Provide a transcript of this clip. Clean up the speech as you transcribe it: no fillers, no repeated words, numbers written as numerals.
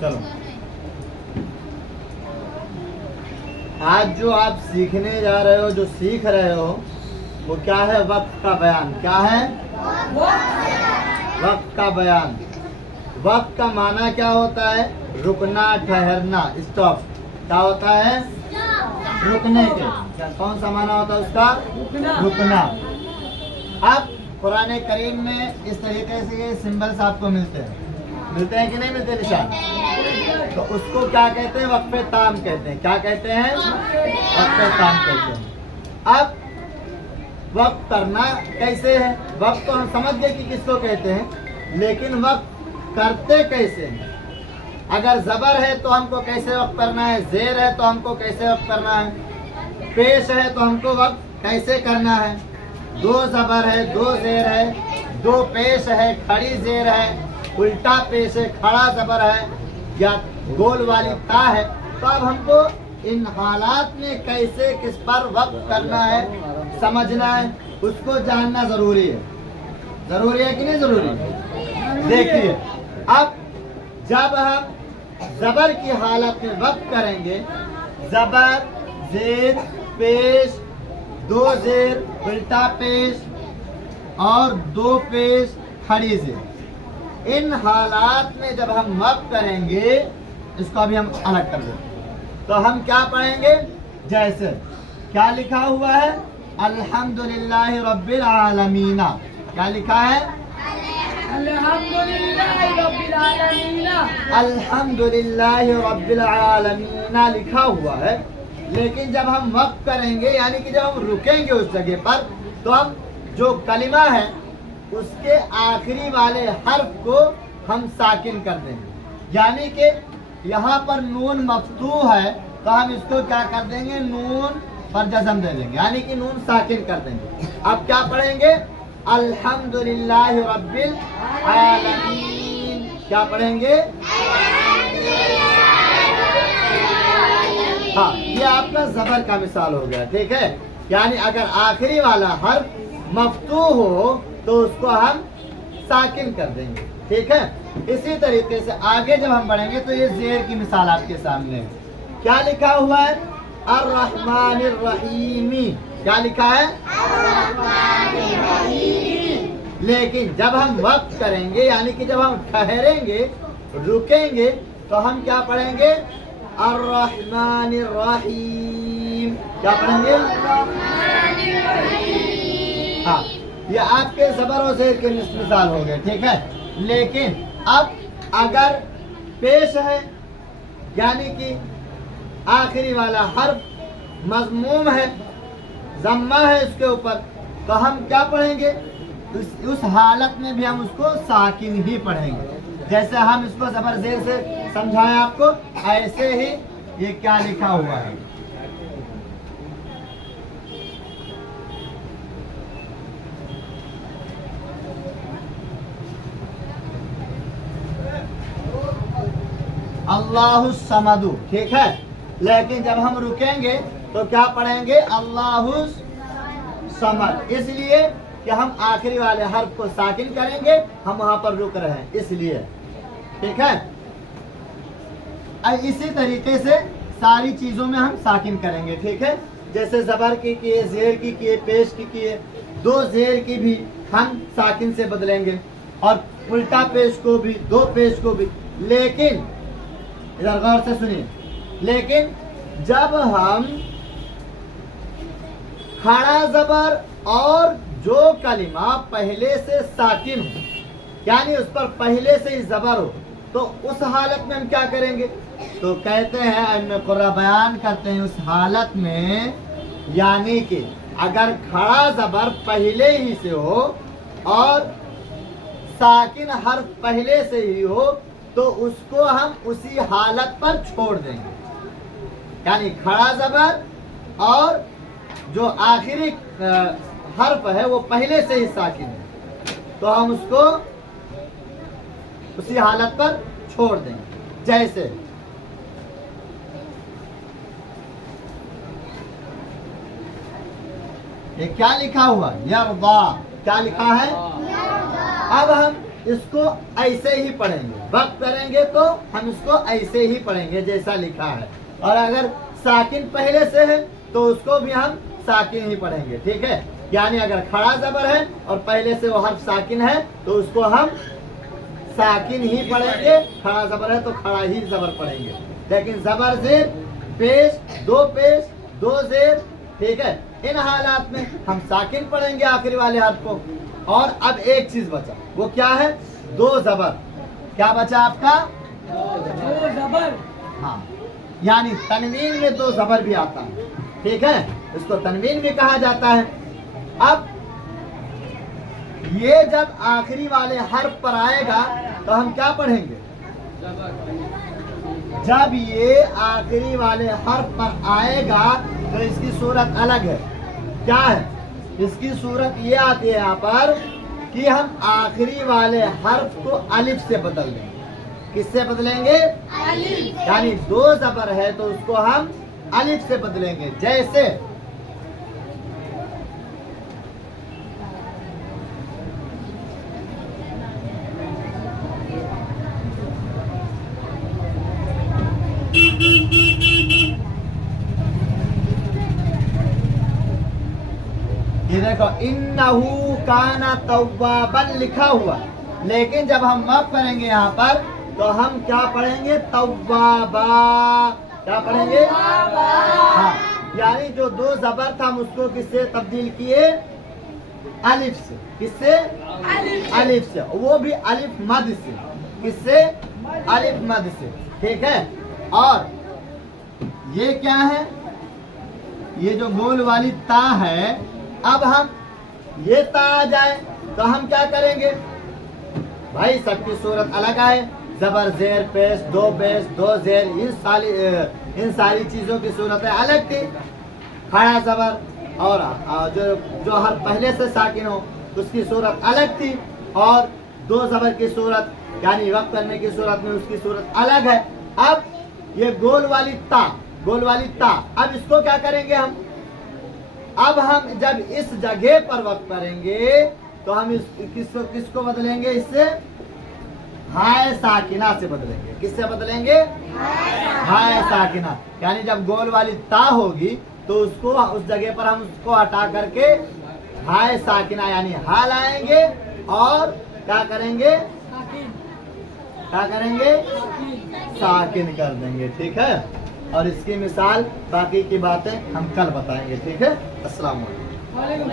चलो, आज जो आप सीखने जा रहे हो, जो सीख रहे हो, वो क्या है? वक्त का बयान। क्या है? वक्त का बयान। वक्त का माना क्या होता है? रुकना, ठहरना, स्टॉप। क्या होता है? रुकने के। क्या कौन सा माना होता है उसका? रुकना। अब कुरान करीम में इस तरीके से ये सिंबल्स आपको मिलते हैं कि नहीं मिलते निशान? तो उसको क्या कहते हैं? वक्फे ताम कहते हैं। क्या कहते हैं? वक्फे ताम कहते हैं। अब वक्त करना कैसे है? वक्त तो हम समझ गए कि किसको कहते हैं, लेकिन वक्त करते कैसे हैं? अगर जबर है तो हमको कैसे वक्त करना है, जेर है तो हमको कैसे वक्त करना है, पेश है तो हमको वक्त कैसे करना है, दो जबर है, दो जेर है, दो पेश है, खड़ी जेर है, उल्टा पेश है, खड़ा जबर है, या गोल वाली ता है। तो अब हमको इन हालात में कैसे किस पर वक्त करना है, समझना है, उसको जानना जरूरी है। जरूरी है कि नहीं जरूरी? देखिए, अब जब हम जबर की हालत में वक्त करेंगे, जबर, जेर, पेश, दो जेर, उल्टा पेश और दो पेश, खड़ी जेर, इन हालात में जब हम वक्त करेंगे, इसको अभी हम अलग कर देंगे, तो हम क्या पढ़ेंगे? जैसे क्या लिखा हुआ है? अल्हम्दुलिल्लाहि रब्बिल आलमीन। क्या लिखा है? अल्हम्दुलिल्लाहि रब्बिल आलमीन लिखा हुआ है। लेकिन जब हम वक्त करेंगे, यानी कि जब हम रुकेंगे उस जगह पर, तो हम जो कलिमा है उसके आखिरी वाले हर्फ को हम साकिन कर देंगे। यानी कि यहाँ पर नून मफ्तूह है तो हम इसको क्या कर देंगे? नून पर जज़म दे देंगे, यानी कि नून साकिन कर देंगे। अब क्या पढ़ेंगे? अल्हम्दुलिल्लाहि रब्बिल आलमीन। क्या पढ़ेंगे? हाँ, ये आपका जबर का मिसाल हो गया, ठीक है। यानी अगर आखिरी वाला हर्फ मफ्तूह हो तो उसको हम साकिन कर देंगे, ठीक है। इसी तरीके से आगे जब हम बढ़ेंगे तो ये जेर की मिसाल आपके सामने है। क्या लिखा हुआ है? अर्रहमानिर रहीमी। क्या लिखा है? लेकिन जब हम वक्त करेंगे, यानी कि जब हम ठहरेंगे, रुकेंगे, तो हम क्या पढ़ेंगे? अर्रहमानिर रहीम। क्या पढ़ेंगे? हाँ, ये आपके जबर और जेर के मिसाल हो गए, ठीक है। लेकिन अब अगर पेश है, यानी कि आखिरी वाला हर्फ मज़मूम है, ज़म्मा है उसके ऊपर, तो हम क्या पढ़ेंगे? उस हालत में भी हम उसको साकिन ही पढ़ेंगे। जैसे हम इसको जबर जेर से समझाएं आपको, ऐसे ही ये क्या लिखा हुआ है? अल्लाहु समदु, ठीक है। लेकिन जब हम रुकेंगे तो क्या पढ़ेंगे? अल्लाहु समद, इसलिए कि हम आखिरी वाले हर्फ को साकिन करेंगे, हम वहां पर रुक रहे हैं इसलिए, ठीक है। इसी तरीके से सारी चीजों में हम साकिन करेंगे, ठीक है। जैसे जबर की किए, जेर की किए, पेश की किए, दो जेर की भी हम साकिन से बदलेंगे, और उल्टा पेश को भी, दो पेश को भी। लेकिन इधर गौर से सुनिए, लेकिन जब हम खड़ा जबर और जो कलिमा पहले से साकिन हो, यानी उस पर पहले से ही जबर हो, तो उस हालत में हम क्या करेंगे? तो कहते हैं, इल्म कुर्रा बयान करते हैं, उस हालत में यानी कि अगर खड़ा जबर पहले ही से हो और साकिन हर्फ पहले से ही हो, तो उसको हम उसी हालत पर छोड़ देंगे। यानी खड़ा जबर और जो आखिरी हर्फ है वो पहले से ही साकिन है, तो हम उसको उसी हालत पर छोड़ देंगे। जैसे ये क्या लिखा हुआ? यरदा। क्या लिखा है? अब हम इसको ऐसे ही पढ़ेंगे। वक्त करेंगे तो हम इसको ऐसे ही पढ़ेंगे जैसा लिखा है, और अगर साकिन पहले से है तो उसको भी हम साकिन ही पढ़ेंगे, ठीक है। यानी अगर खड़ा जबर है और पहले से वो हर्फ साकिन है तो उसको हम साकिन ही पढ़ेंगे, खड़ा जबर है तो खड़ा ही जबर पढ़ेंगे। लेकिन जबर जेर पेश दो जेर, ठीक है, इन हालात में हम साकिन पढ़ेंगे आखिरी वाले हर्फ को। और अब एक चीज बचा, वो क्या है? दो जबर। क्या बचा आपका? दो जबर। हाँ, यानी तनवीन में दो जबर भी आता है, ठीक है, इसको तनवीन भी कहा जाता है। अब ये जब आखिरी वाले हर्फ पर आएगा तो हम क्या पढ़ेंगे? जब ये आखिरी वाले हर्फ पर आएगा तो इसकी सूरत अलग है। क्या है इसकी सूरत? ये आती है यहाँ पर कि हम आखिरी वाले हर्फ को अलिफ से बदल देंगे। किससे बदलेंगे? अलिफ। यानी दो जबर है तो उसको हम अलिफ से बदलेंगे। जैसे ये देखो, इन्नहू काना तव्वाबन लिखा हुआ, लेकिन जब हम वक़्फ़ करेंगे यहाँ पर तो हम क्या पढ़ेंगे? तव्वाबा। क्या पढ़ेंगे? हाँ, यानी जो दो जबर था हम उसको किससे तब्दील किए? अलिफ से। किससे? अलिफ से, वो भी अलिफ मद से। किससे? अलिफ मद से, ठीक है। और ये क्या है? ये जो गोल वाली ता है, अब हम ये ता आ जाए तो हम क्या करेंगे भाई? सबकी सूरत अलग आए, जबर जेर पेश दो जेर, इन सारी चीजों की सूरतें अलग थी। खड़ा जबर और जो हर पहले से साकिन हो उसकी सूरत अलग थी, और दो जबर की सूरत यानी वक्त करने की सूरत में उसकी सूरत अलग है। अब ये गोल वाली ता, अब इसको क्या करेंगे हम? अब हम जब इस जगह पर वक्त करेंगे तो हम किसको बदलेंगे? इससे हाय साकिना से बदलेंगे। किससे बदलेंगे? हाय साकिना। यानी जब गोल वाली ता होगी तो उसको उस जगह पर हम उसको हटा करके हाय साकिना यानी हा लाएंगे और क्या करेंगे? साकिन कर देंगे, ठीक है। और इसकी मिसाल बाकी की बातें हम कल बताएंगे, ठीक है। अस्सलाम वालेकुम।